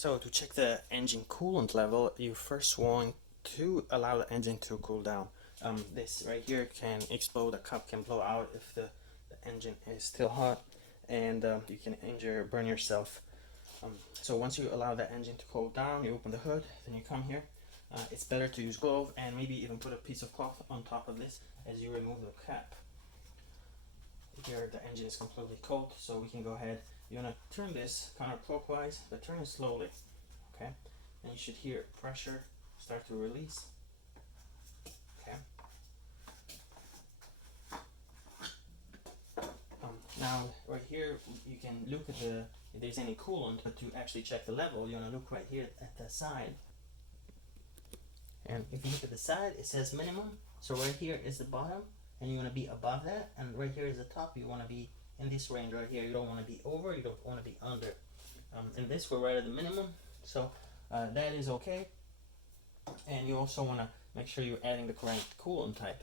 So to check the engine coolant level, you first want to allow the engine to cool down. This right here can explode, a cup can blow out if the engine is still hot, and you can burn yourself. So once you allow the engine to cool down, you open the hood, then you come here. It's better to use glove and maybe even put a piece of cloth on top of this as you remove the cap. Here the engine is completely cold, so we can go ahead. You want to turn this counterclockwise, but turn it slowly, okay? And you should hear pressure start to release, okay? Now right here you can look at if there's any coolant, but to actually check the level you want to look right here at the side. And if you look at the side, it says minimum, so right here is the bottom, and you want to be above that, and right here is the top. You want to be in this range right here. You don't want to be over, you don't want to be under. In this, we're right at the minimum, so that is okay. And you also want to make sure you're adding the correct coolant type.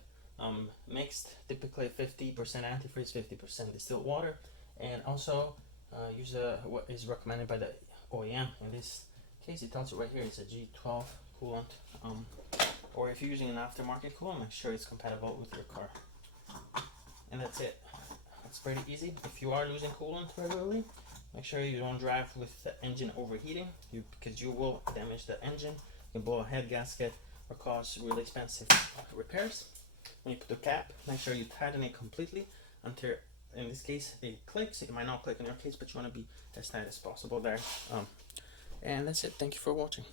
Mixed, typically 50% antifreeze, 50% distilled water, and also use what is recommended by the OEM. In this case, it tells you right here it's a G12 coolant. Or if you're using an aftermarket coolant, make sure it's compatible with your car. And that's it. It's pretty easy. If you are losing coolant regularly, make sure you don't drive with the engine overheating, because you will damage the engine. You can blow a head gasket or cause really expensive repairs. When you put the cap, make sure you tighten it completely until, in this case, it clicks. It might not click in your case, but you want to be as tight as possible there. And that's it. Thank you for watching.